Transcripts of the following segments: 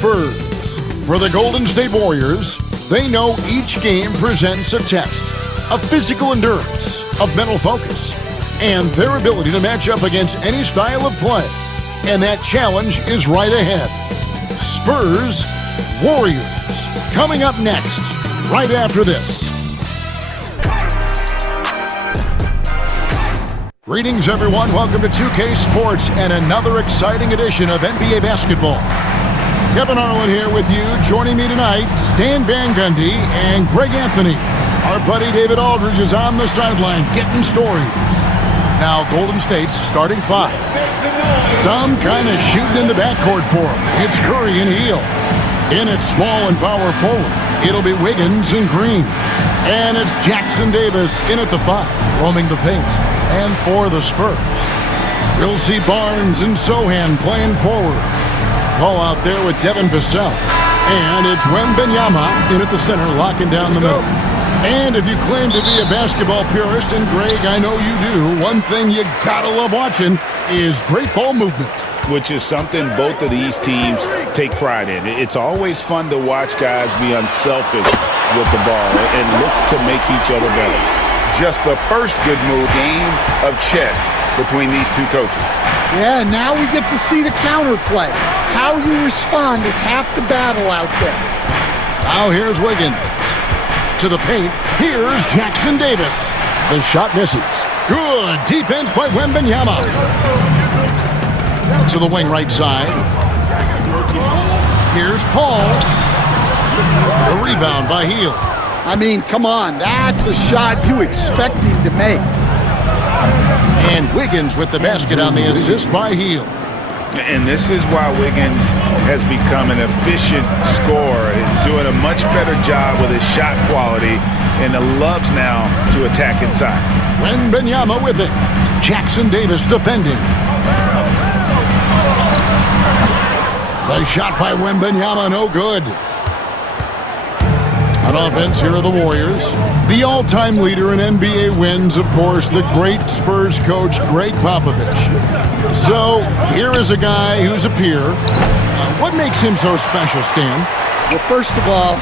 Spurs. For the Golden State Warriors, they know each game presents a test of physical endurance, of mental focus, and their ability to match up against any style of play. And that challenge is right ahead. Spurs, Warriors. Coming up next, right after this. Greetings, everyone. Welcome to 2K Sports and another exciting edition of NBA basketball. Kevin Harlan here with you. Joining me tonight, Stan Van Gundy and Greg Anthony. Our buddy David Aldridge is on the sideline getting stories. Now Golden State's starting five. Some kind of shooting in the backcourt for him. It's Curry and Hill. In at small and power forward, it'll be Wiggins and Green. And it's Jackson Davis in at the five, roaming the paint. And for the Spurs, we'll see Barnes and Sohan playing forward. Call out there with Devin Vassell. And it's Wembanyama in at the center, locking down the middle. And if you claim to be a basketball purist, and Greg, I know you do, one thing you gotta love watching is great ball movement. Which is something both of these teams take pride in. It's always fun to watch guys be unselfish with the ball and look to make each other better. Just the first good game of chess between these two coaches. Yeah, now we get to see the counterplay. How you respond is half the battle out there. Now here's Wiggins. To the paint, here's Jackson Davis. The shot misses. Good defense by Wembanyama. To the wing right side. Here's Paul. The rebound by Hill. I mean, come on, that's a shot you expect him to make. And Wiggins with the basket on the assist by Hill. And this is why Wiggins has become an efficient scorer, doing a much better job with his shot quality, and loves now to attack inside. Wembanyama with it. Jackson Davis defending. The shot by Wembanyama, no good. On offense, here are the Warriors. The all-time leader in NBA wins, of course, the great Spurs coach, Greg Popovich. So, here is a guy who's a peer. What makes him so special, Stan? Well, first of all,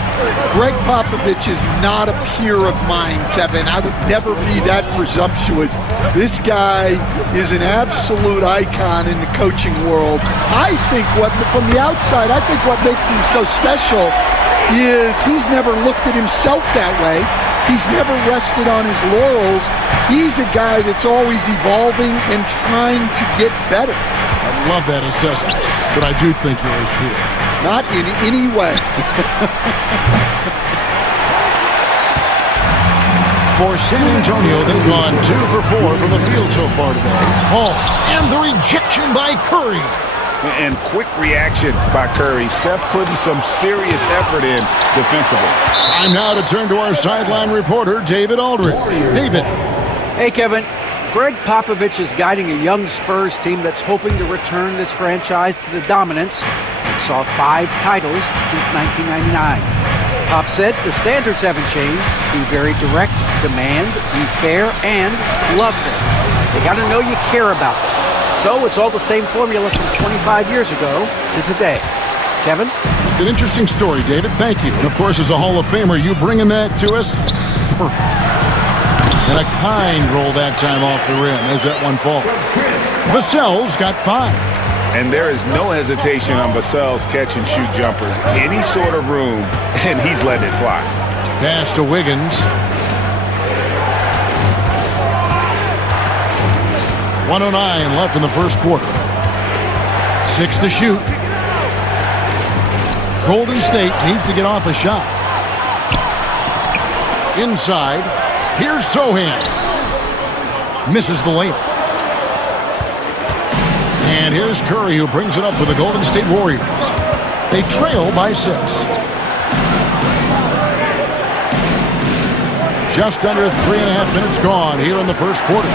Greg Popovich is not a peer of mine, Kevin. I would never be that presumptuous. This guy is an absolute icon in the coaching world. I think from the outside, I think what makes him so special is he's never looked at himself that way. He's never rested on his laurels. He's a guy that's always evolving and trying to get better. I love that assessment, but I do think you're his peer. Not in any way. For San Antonio, they've gone 2 for 4 from the field so far today. Oh, and the rejection by Curry. And quick reaction by Curry. Steph putting some serious effort in defensively. Time now to turn to our sideline reporter, David Aldridge. David. Hey, Kevin. Greg Popovich is guiding a young Spurs team that's hoping to return this franchise to the dominance that saw 5 titles since 1999. Pop said the standards haven't changed. Be very direct, demand, be fair, and love them. They got to know you care about them. So it's all the same formula from 25 years ago to today. Kevin? It's an interesting story, David. Thank you. And, of course, as a Hall of Famer, you bringing that to us? Perfect. And a kind roll that time off the rim as that one falls. Vassell's got 5. And there is no hesitation on Vassell's catch-and-shoot jumpers. Any sort of room, and he's letting it fly. Pass to Wiggins. 1:09 left in the first quarter. 6 to shoot. Golden State needs to get off a shot. Inside. Here's Sohan. Misses the layup. And here's Curry, who brings it up for the Golden State Warriors. They trail by 6. Just under 3.5 minutes gone here in the first quarter.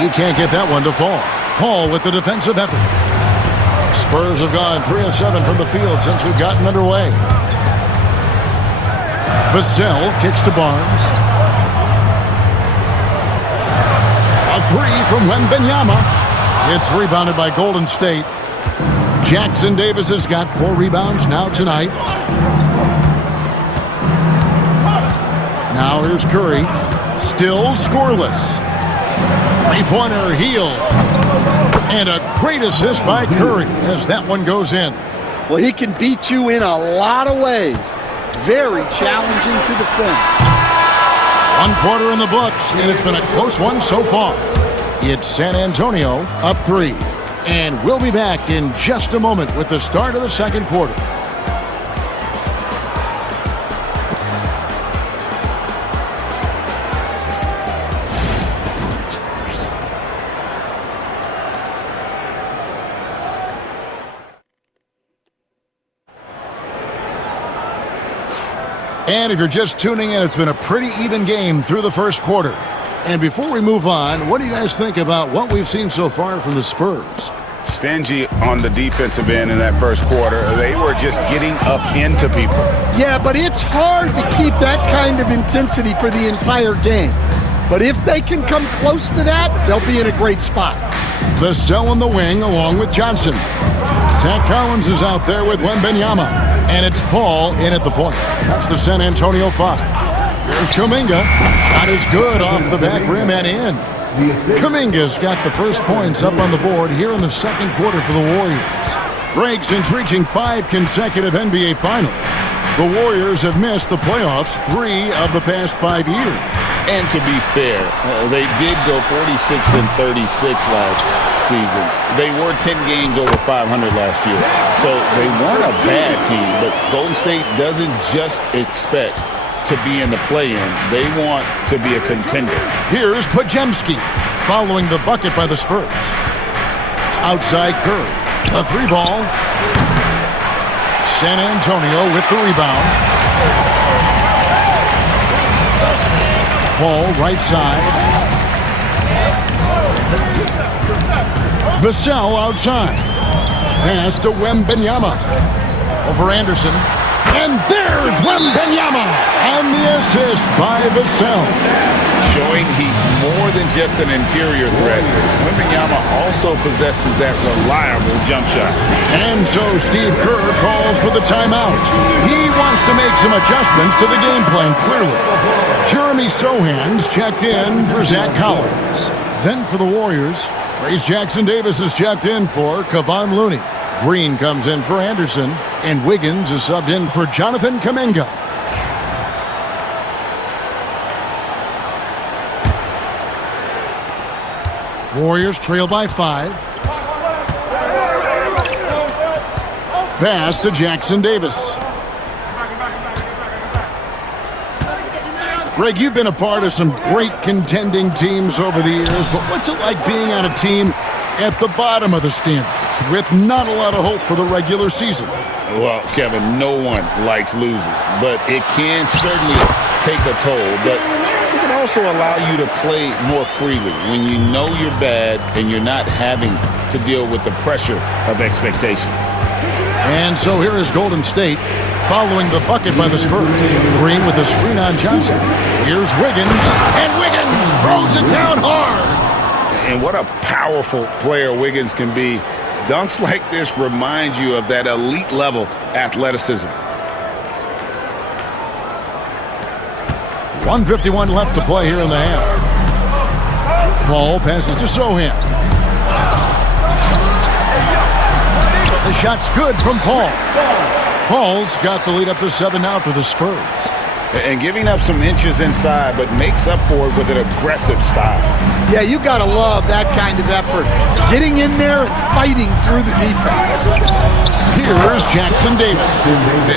He can't get that one to fall. Paul with the defensive effort. Spurs have gone 3 of 7 from the field since we've gotten underway. Vassell kicks to Barnes. A 3 from Wembanyama. It's rebounded by Golden State. Jackson Davis has got 4 rebounds now tonight. Now here's Curry. Still scoreless. Three-pointer heel. And a great assist by Curry as that one goes in. Well, he can beat you in a lot of ways. Very challenging to defend. 1 quarter in the books, and it's been a close one so far. It's San Antonio up 3. And we'll be back in just a moment with the start of the second quarter. And if you're just tuning in, it's been a pretty even game through the first quarter. And before we move on, what do you guys think about what we've seen so far from the Spurs? Stingy on the defensive end in that first quarter. They were just getting up into people. Yeah, but it's hard to keep that kind of intensity for the entire game. But if they can come close to that, they'll be in a great spot. Vassell in the wing along with Johnson. Zach Collins is out there with Wembanyama. And it's Paul in at the point. That's the San Antonio 5. Here's Kuminga. Shot is good off the back rim and in. Kuminga's got the first points up on the board here in the second quarter for the Warriors. Greg, since reaching 5 consecutive NBA Finals, the Warriors have missed the playoffs 3 of the past 5 years. And to be fair, they did go 46-36 last season. They were 10 games over 500 last year. So they weren't a bad team, but Golden State doesn't just expect to be in the play-in. They want to be a contender. Here's Podziemski following the bucket by the Spurs. Outside Curry. A 3-ball. San Antonio with the rebound. Paul, right side. Vassell outside. Pass to Wembanyama. Over Anderson. And there's Wembanyama. And the assist by Vassell. Showing he's more than just an interior threat. Wembanyama also possesses that reliable jump shot. And so Steve Kerr calls for the timeout. He wants to make some adjustments to the game plan, clearly. Jeremy Sohan's checked in for Zach Collins. Then for the Warriors, Trace Jackson Davis is checked in for Kevon Looney. Green comes in for Anderson, and Wiggins is subbed in for Jonathan Kuminga. Warriors trail by 5. Pass to Jackson Davis. Greg, you've been a part of some great contending teams over the years, but what's it like being on a team at the bottom of the standings with not a lot of hope for the regular season? Well, Kevin, no one likes losing, but it can certainly take a toll. But it can also allow you to play more freely when you know you're bad and you're not having to deal with the pressure of expectations. And so here is Golden State following the bucket by the Spurs. Green with a screen on Johnson. Here's Wiggins, and Wiggins throws it down hard. And what a powerful player Wiggins can be. Dunks like this remind you of that elite level athleticism. 1:51 left to play here in the half. Paul passes to Sohan. The shot's good from Paul. Paul's got the lead up to 7 now for the Spurs. And giving up some inches inside, but makes up for it with an aggressive style. Yeah, you got to love that kind of effort. Getting in there and fighting through the defense. Here's Jackson Davis.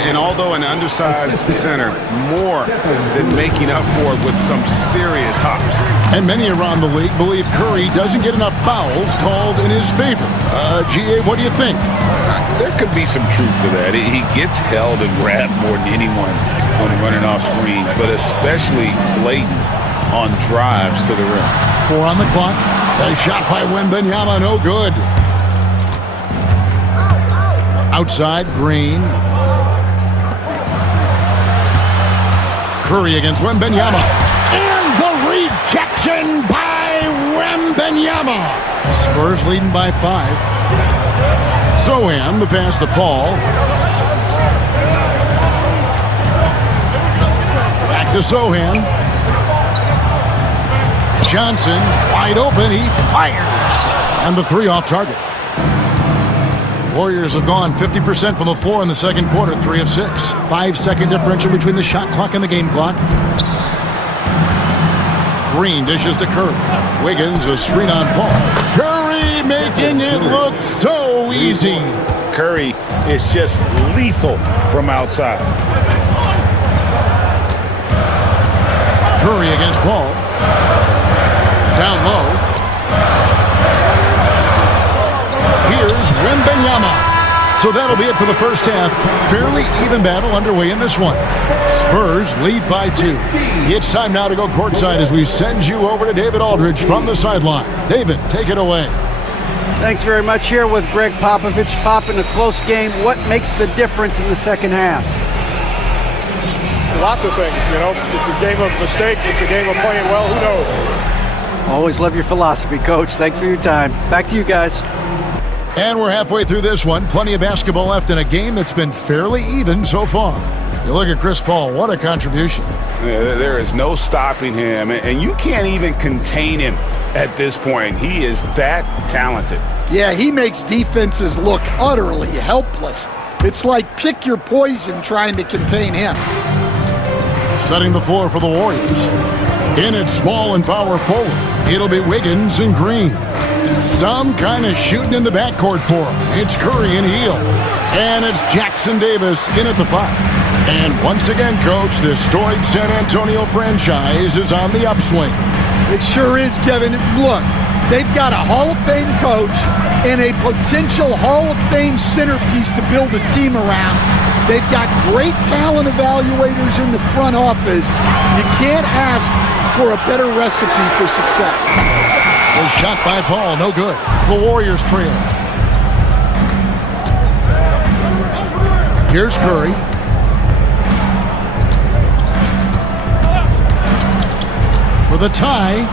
And although an undersized center, more than making up for it with some serious hops. And many around the league believe Curry doesn't get enough fouls called in his favor. GA, what do you think? There could be some truth to that. He gets held and grabbed more than anyone when running off screens, but especially blatant on drives to the rim. 4 on the clock. A shot by Wembanyama, no good. Outside, Green. Curry against Wembanyama. And the rejection by Wembanyama. Spurs leading by 5. Zohan, the pass to Paul. Back to Zohan. Johnson, wide open, he fires. And the three off target. Warriors have gone 50% from the floor in the second quarter, 3 of 6. 5-second differential between the shot clock and the game clock. Green dishes to Curry. Wiggins, a screen on Paul. Curry making it look so easy. Curry is just lethal from outside. Curry against Paul. Down low. Here's Wembanyama. So that'll be it for the first half. Fairly even battle underway in this one. Spurs lead by 2. It's time now to go courtside as we send you over to David Aldridge from the sideline. David, take it away. Thanks very much. Here with Greg Popovich. Pop, in a close game, what makes the difference in the second half? Lots of things, you know. It's a game of mistakes. It's a game of playing well. Who knows? Always love your philosophy, Coach. Thanks for your time. Back to you guys. And we're halfway through this one. Plenty of basketball left in a game that's been fairly even so far. You look at Chris Paul, what a contribution. There is no stopping him, and you can't even contain him at this point. He is that talented. Yeah, he makes defenses look utterly helpless. It's like pick your poison trying to contain him. Setting the floor for the Warriors. In at small and power forward, it'll be Wiggins and Green. Some kind of shooting in the backcourt for him. It's Curry and Hield. And it's Jackson Davis in at the 5. And once again, Coach, this storied San Antonio franchise is on the upswing. It sure is, Kevin. Look, they've got a Hall of Fame coach and a potential Hall of Fame centerpiece to build a team around. They've got great talent evaluators in the front office. You can't ask for a better recipe for success. A shot by Paul, no good. The Warriors trail. Here's Curry. For the tie.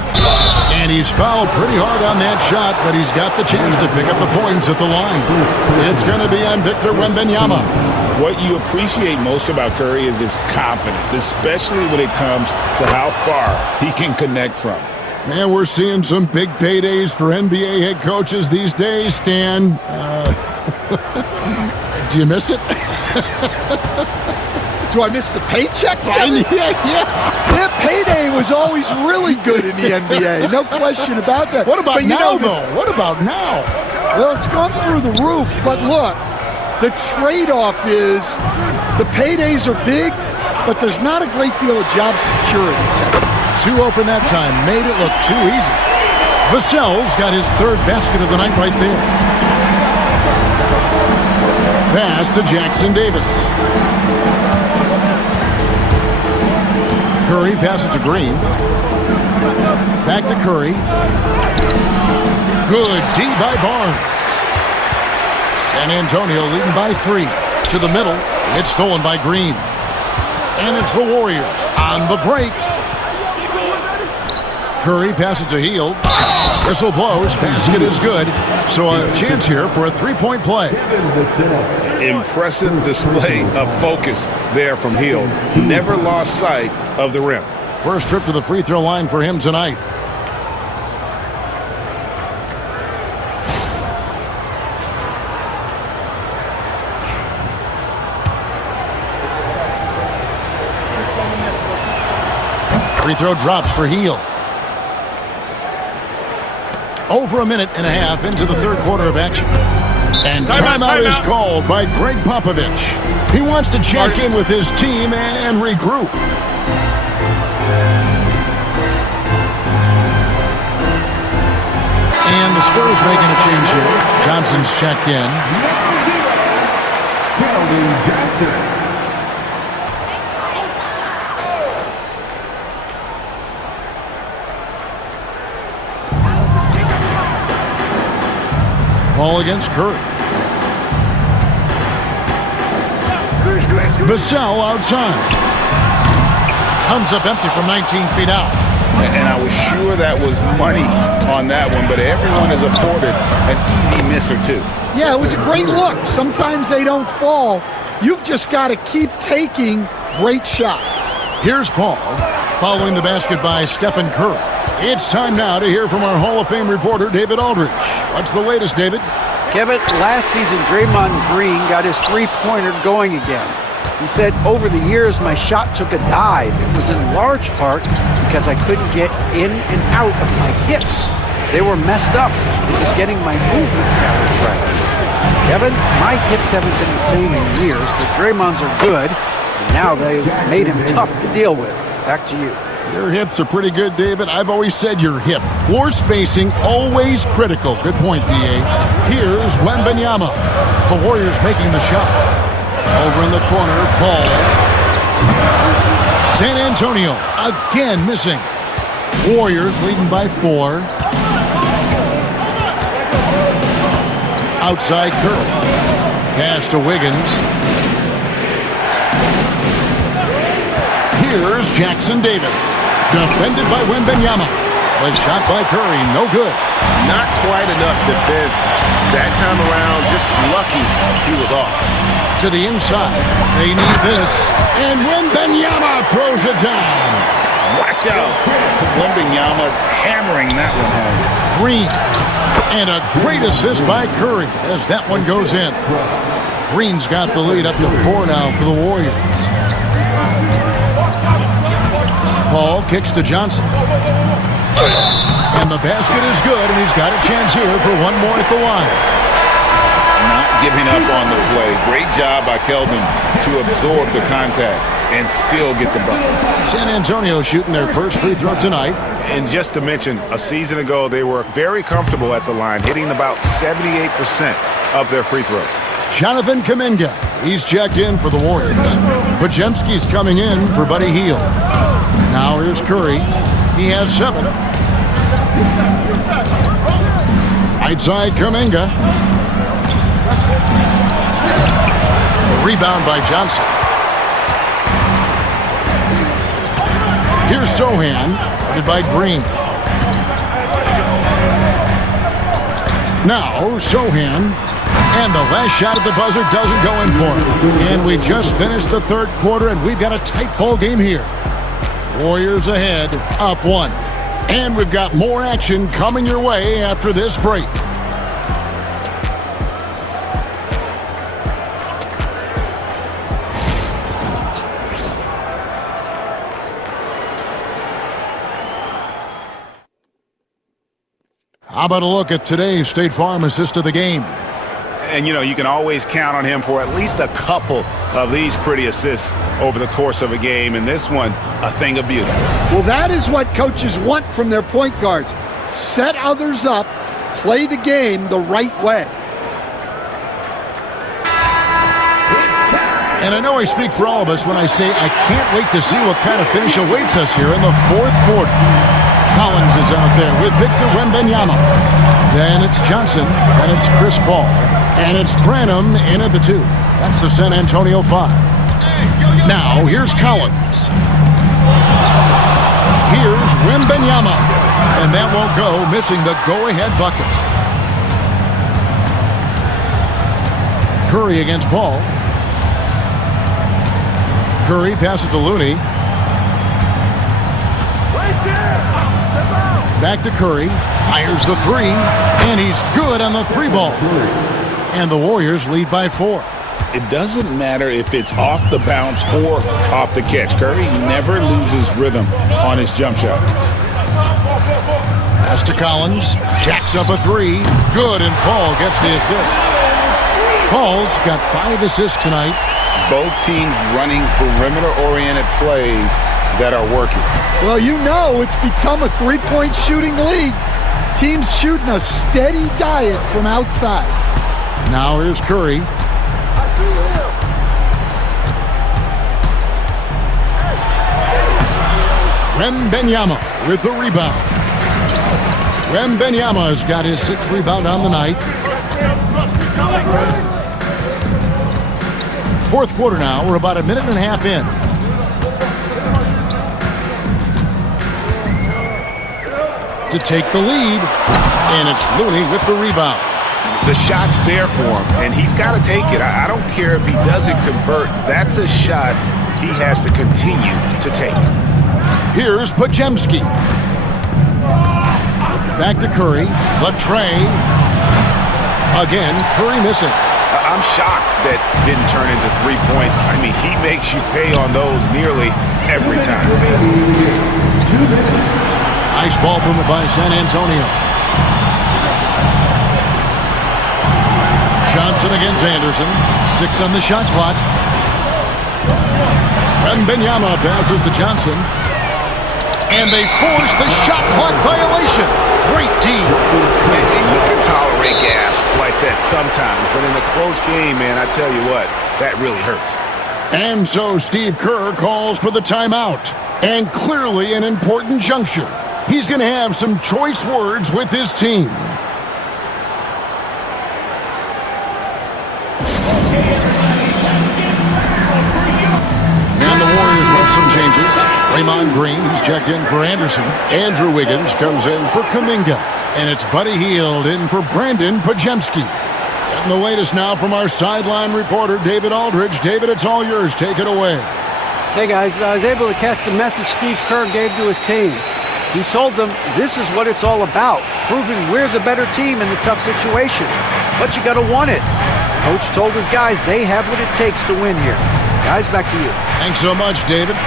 And he's fouled pretty hard on that shot, but he's got the chance to pick up the points at the line. It's going to be on Victor Wembanyama. What you appreciate most about Curry is his confidence, especially when it comes to how far he can connect from. Man, we're seeing some big paydays for NBA head coaches these days, Stan. Do you miss it? Do I miss the paychecks? Yeah. Payday was always really good in the NBA. No question about that. What about now, though? What about now? Well, it's gone through the roof, but look, the trade-off is the paydays are big, but there's not a great deal of job security. Too open that time, made it look too easy. Vassell's got his 3rd basket of the night right there. Pass to Jackson Davis. Curry passes to Green. Back to Curry. Good D by Barnes. San Antonio leading by 3. To the middle, it's stolen by Green. And it's the Warriors on the break. Curry passes to Hield. Whistle blows. Basket is good. So a chance here for a 3-point play. Impressive display of focus there from Hield. Never lost sight of the rim. First trip to the free throw line for him tonight. Free throw drops for Hield. Over a minute and a half into the 3rd quarter of action. And timeout is called by Greg Popovich. He wants to check in with his team and regroup. And the Spurs making a change here. Johnson's checked in. Jackson. Ball against Curry. Vassell outside. Comes up empty from 19 feet out. And I was sure that was money on that one, but everyone is afforded an easy miss or two. Yeah, it was a great look. Sometimes they don't fall. You've just got to keep taking great shots. Here's Paul, following the basket by Stephen Curry. It's time now to hear from our Hall of Fame reporter, David Aldridge. What's the latest, David? Kevin, last season, Draymond Green got his three-pointer going again. He said, over the years, my shot took a dive. It was in large part because I couldn't get in and out of my hips. They were messed up. It was getting my movement patterns right. Kevin, my hips haven't been the same in years, but Draymond's are good, and now they've made him tough to deal with. Back to you. Your hips are pretty good, David. I've always said your hip. Floor spacing, always critical. Good point, D.A. Here's Wembanyama. The Warriors making the shot. Over in the corner, Paul. San Antonio again missing. Warriors leading by 4. Outside Curry. Pass to Wiggins. Here's Jackson Davis. Defended by Wembanyama. The shot by Curry, no good. Not quite enough defense that time around. Just lucky he was off. To the inside. They need this. And Wembanyama throws it down. Watch out. Wembanyama hammering that one home. Green. And a great assist by Curry as that one goes in. Green's got the lead up to 4 now for the Warriors. Paul kicks to Johnson. And the basket is good, and he's got a chance here for one more at the line. Not giving up on the play. Great job by Keldon to absorb the contact and still get the bucket. San Antonio shooting their first free throw tonight. And just to mention, a season ago, they were very comfortable at the line, hitting about 78% of their free throws. Jonathan Kuminga, he's checked in for the Warriors. Podziemski's coming in for Buddy Hield. Now here's Curry. He has 7. Right side Kuminga. Rebound by Johnson. Here's Sohan, guarded by Green. Now Sohan. And the last shot at the buzzer doesn't go in for him. And we just finished the third quarter, and we've got a tight ball game here. Warriors ahead, up 1. And we've got more action coming your way after this break. How about a look at today's State Farm assist of the game? And, you know, you can always count on him for at least a couple of these pretty assists over the course of a game. And this one, a thing of beauty. Well, that is what coaches want from their point guards. Set others up, play the game the right way. And I know I speak for all of us when I say I can't wait to see what kind of finish awaits us here in the fourth quarter. Collins is out there with Victor Wembanyama. Then it's Johnson, and it's Chris Paul. And it's Branham in at the 2. That's the San Antonio 5. Now, here's Collins. Here's Wembanyama. And that won't go, missing the go-ahead bucket. Curry against Paul. Curry passes to Looney. Back to Curry. Fires the 3. And he's good on the 3 ball. And the Warriors lead by 4. It doesn't matter if it's off the bounce or off the catch. Curry never loses rhythm on his jump shot. Pass to Collins. Jacks up a 3. Good, and Paul gets the assist. Paul's got 5 assists tonight. Both teams running perimeter-oriented plays that are working. Well, you know it's become a three-point shooting league. Teams shooting a steady diet from outside. Now here's Curry. I see him. Wembanyama with the rebound. Wembanyama's got his 6th rebound on the night. Fourth quarter now. We're about a minute and a half in. to take the lead. And it's Looney with the rebound. The shot's there for him, and he's got to take it. I don't care if he doesn't convert. That's a shot he has to continue to take. Here's Pajemski. Back to Curry. Latre. Again, Curry missing. I'm shocked that didn't turn into 3 points. I mean, he makes you pay on those nearly every time. Nice ball movement by San Antonio. Johnson against Anderson. 6 on the shot clock. Wembanyama passes to Johnson. And they force the shot clock violation. Great team. And you can tolerate gaffes like that sometimes, but in a close game, man, I tell you what, that really hurts. And so Steve Kerr calls for the timeout. And clearly an important juncture. He's going to have some choice words with his team. And the Warriors with some changes. Draymond Green, who's checked in for Anderson. Andrew Wiggins comes in for Kuminga. And it's Buddy Hield in for Brandon Pajemski. Getting the latest now from our sideline reporter, David Aldridge. David, it's all yours. Take it away. Hey, guys, I was able to catch the message Steve Kerr gave to his team. He told them this is what it's all about, proving we're the better team in the tough situation. But you got to want it. Coach told his guys they have what it takes to win here. Guys, back to you. Thanks so much, David.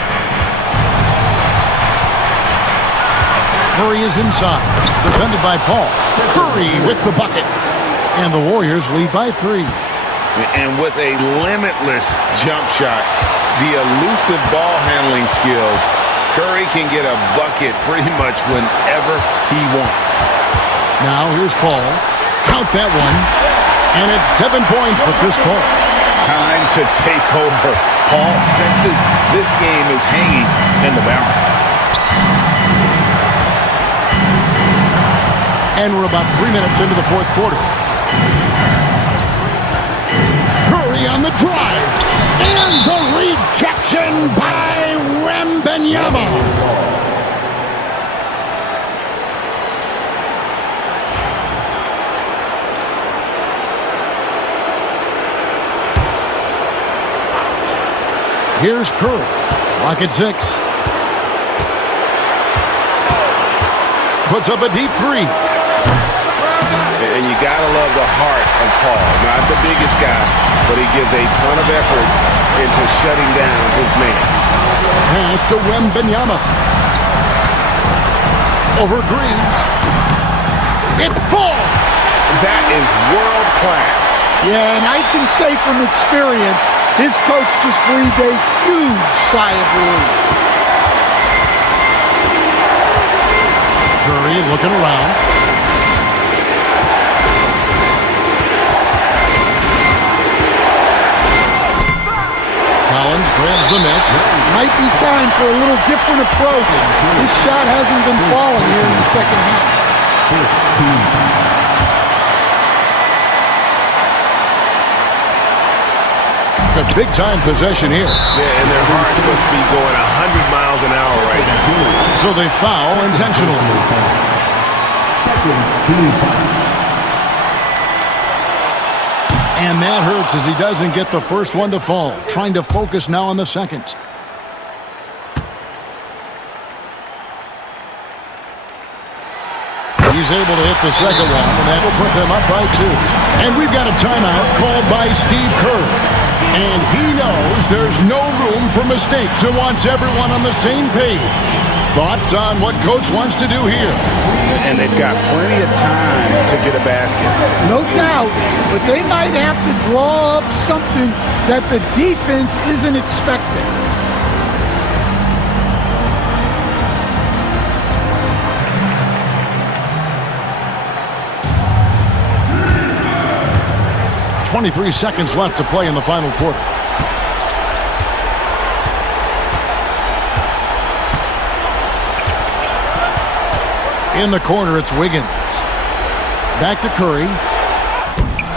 Curry is inside, defended by Paul. Curry with the bucket. And the Warriors lead by 3. And with a limitless jump shot, the elusive ball handling skills, Curry can get a bucket pretty much whenever he wants. Now here's Paul. Count that one. And it's 7 points for Chris Paul. Time to take over. Paul senses this game is hanging in the balance. And we're about 3 minutes into the fourth quarter. Curry on the drive. And the rejection by Wembanyama. Here's Curry. Lock at 6. Puts up a deep 3. And you gotta love the heart of Paul. Not the biggest guy, but he gives a ton of effort into shutting down his man. Pass to Wembanyama. Over Green. It falls. That is world class. Yeah, and I can say from experience, his coach just breathed a huge sigh of relief. Curry looking around. Collins grabs the miss. Might be time for a little different approach. This shot hasn't been falling here in the second half. A big-time possession here. Yeah, and their hearts must be going 100 miles an hour right now. So they foul intentionally. And that hurts as he doesn't get the first one to fall. Trying to focus now on the second. He's able to hit the second one, and that will put them up by 2. And we've got a timeout called by Steve Kerr. And he knows there's no room for mistakes and wants everyone on the same page. Thoughts on what Coach wants to do here? And they've got plenty of time to get a basket. No doubt, but they might have to draw up something that the defense isn't expecting. .23 seconds left to play in the final quarter. In the corner, it's Wiggins. Back to Curry.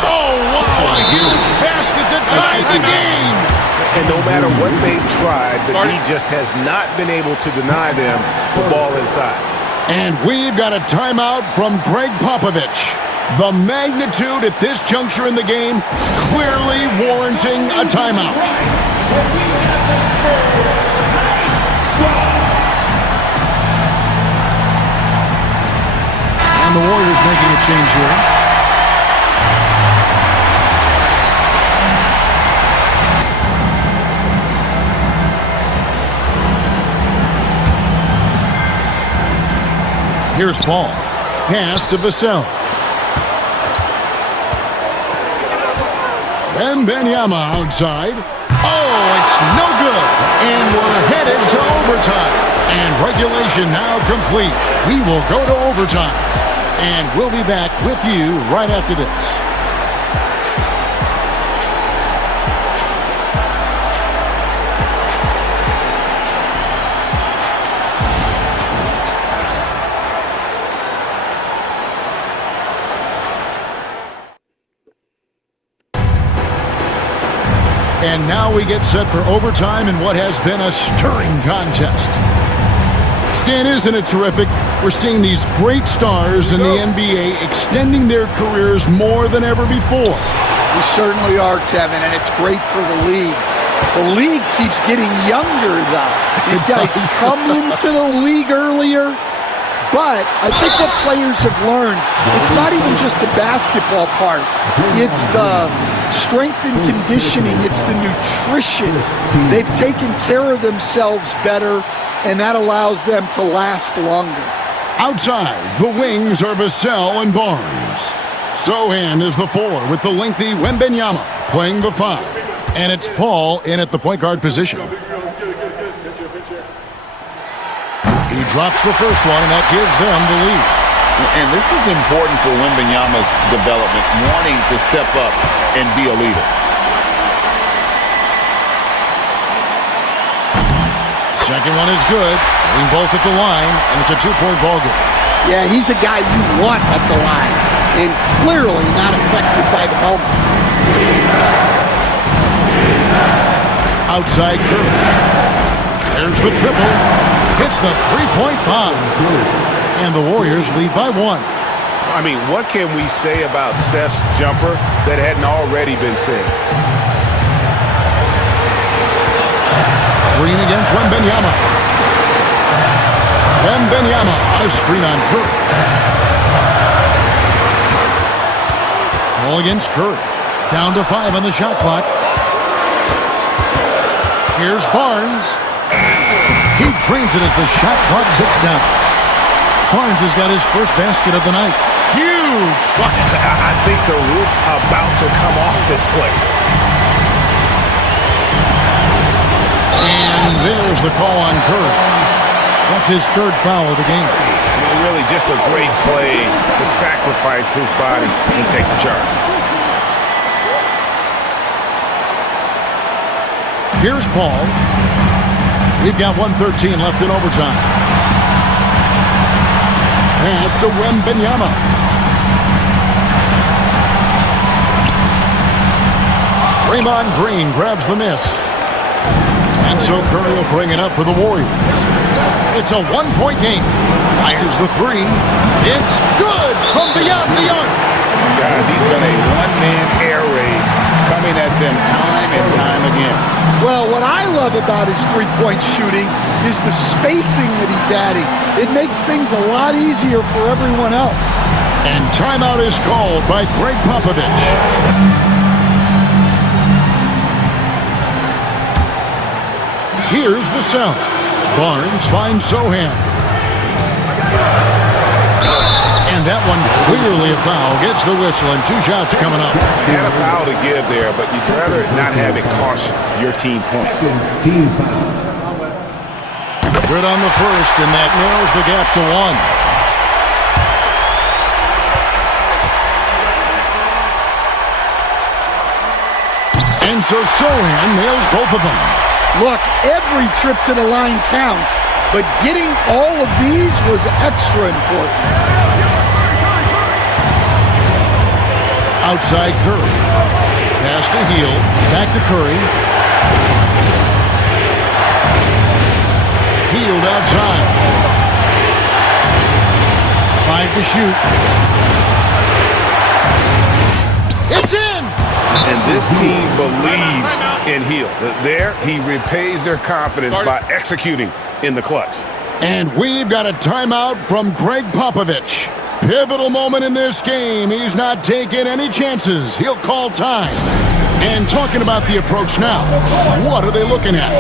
Oh, wow, a huge basket to tie the game. And no matter what they've tried, the D just has not been able to deny them the ball inside. And we've got a timeout from Greg Popovich. The magnitude at this juncture in the game clearly warranting a timeout. And the Warriors making a change here. Here's Paul. Pass to Vassell. Wembanyama outside. Oh, it's no good. And we're headed to overtime. And regulation now complete. We will go to overtime. And we'll be back with you right after this. And now we get set for overtime in what has been a stirring contest. Stan, isn't it terrific? We're seeing these great stars in the NBA extending their careers more than ever before. We certainly are, Kevin, and it's great for the league. The league keeps getting younger, though. These guys come into the league earlier, but I think what players have learned, it's not even just the basketball part. It's the strength and conditioning. It's the nutrition. They've taken care of themselves better, and that allows them to last longer. Outside, the wings are Vassell and Barnes. Sohan is the 4 with the lengthy Wembanyama playing the 5. And it's Paul in at the point guard position. He drops the first one, and that gives them the lead. And this is important for Wembanyama's development, wanting to step up and be a leader. Second one is good. Hitting both at the line, and it's a 2-point ball game. Yeah, he's a guy you want at the line, and clearly not affected by the moment. Outside Curry. There's the triple. Hits the 3-point bomb. And the Warriors lead by 1. I mean, what can we say about Steph's jumper that hadn't already been said? Green against Wembanyama. Wembanyama, a screen on Curry. Ball against Curry. Down to 5 on the shot clock. Here's Barnes. He drains it as the shot clock ticks down. Barnes has got his first basket of the night. Huge bucket. I think the roof's about to come off this place. And there's the call on Curry. That's his 3rd foul of the game. Really just a great play to sacrifice his body and take the charge. Here's Paul. We've got 1:13 left in overtime. Pass to Wembanyama. Draymond Green grabs the miss. And so Curry will bring it up for the Warriors. It's a 1-point game. Fires the 3. It's good from beyond the arc. Guys, he's been a one-man air raid coming at them time and time again. Well, what I love about his three-point shooting is the spacing that he's adding. It makes things a lot easier for everyone else. And timeout is called by Greg Popovich. Here's Vassell. Barnes finds Sohan. And that one clearly a foul. Gets the whistle and 2 shots coming up. You had a foul to give there, but you'd rather not have it cost your team points. Good on the first, and that narrows the gap to 1. And so Sohan nails both of them. Look, every trip to the line counts, but getting all of these was extra important. Outside Curry. Pass to Hill. Back to Curry. Hield outside. Drive to shoot. It's in! And this team believes in Hill. There, he repays their confidence by executing in the clutch. And we've got a timeout from Greg Popovich. Pivotal moment in this game. He's not taking any chances. He'll call time. And talking about the approach now, what are they looking at?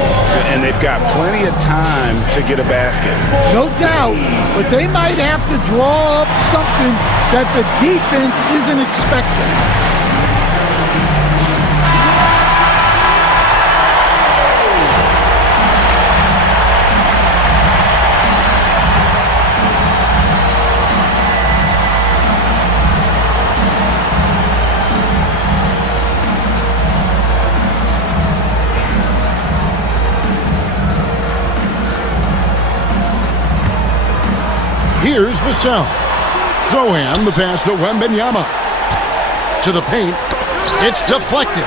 And they've got plenty of time to get a basket. No doubt, but they might have to draw up something that the defense isn't expecting. Here's Vassell. Zohan, the pass to Wembanyama. To the paint. It's deflected.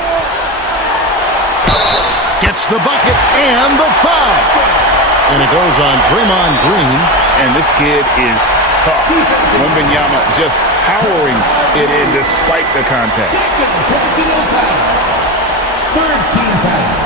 Gets the bucket and the foul. And it goes on Draymond Green. And this kid is tough. Wembanyama just powering it in despite the contact. Third team foul.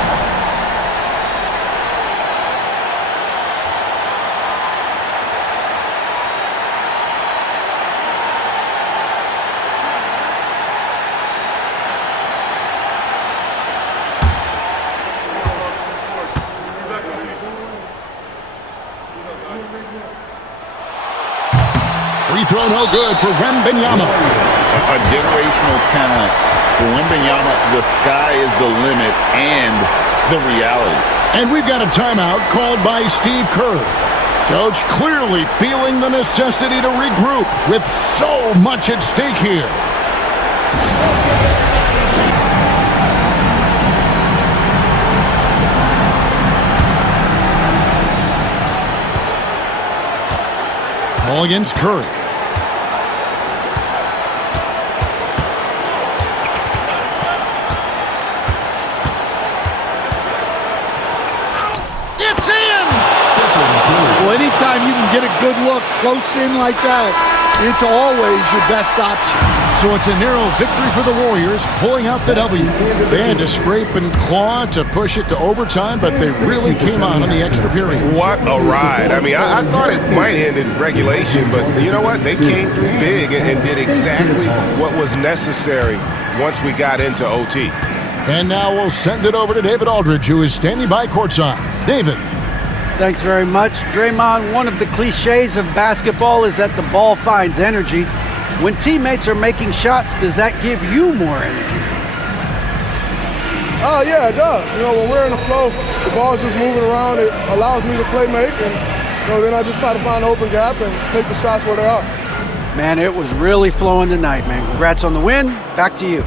Free throw no good for Wembanyama. A generational talent. For Wembanyama, the sky is the limit and the reality. And we've got a timeout called by Steve Kerr. Coach clearly feeling the necessity to regroup with so much at stake here. Ball against Curry. It's in! Well, anytime you can get a good look close in like that, it's always your best option. So it's a narrow victory for the Warriors, pulling out the W. They had to scrape and claw to push it to overtime, but they really came on in the extra period. What a ride. I mean, I thought it might end in regulation, but you know what? They came through big and did exactly what was necessary once we got into OT. And now we'll send it over to David Aldridge, who is standing by courtside. David. Thanks very much. Draymond, one of the cliches of basketball is that the ball finds energy. When teammates are making shots, does that give you more energy? Oh, yeah, it does. You know, when we're in the flow, the ball's just moving around. It allows me to play make, and then I just try to find an open gap and take the shots where they are. Man, it was really flowing tonight, man. Congrats on the win. Back to you.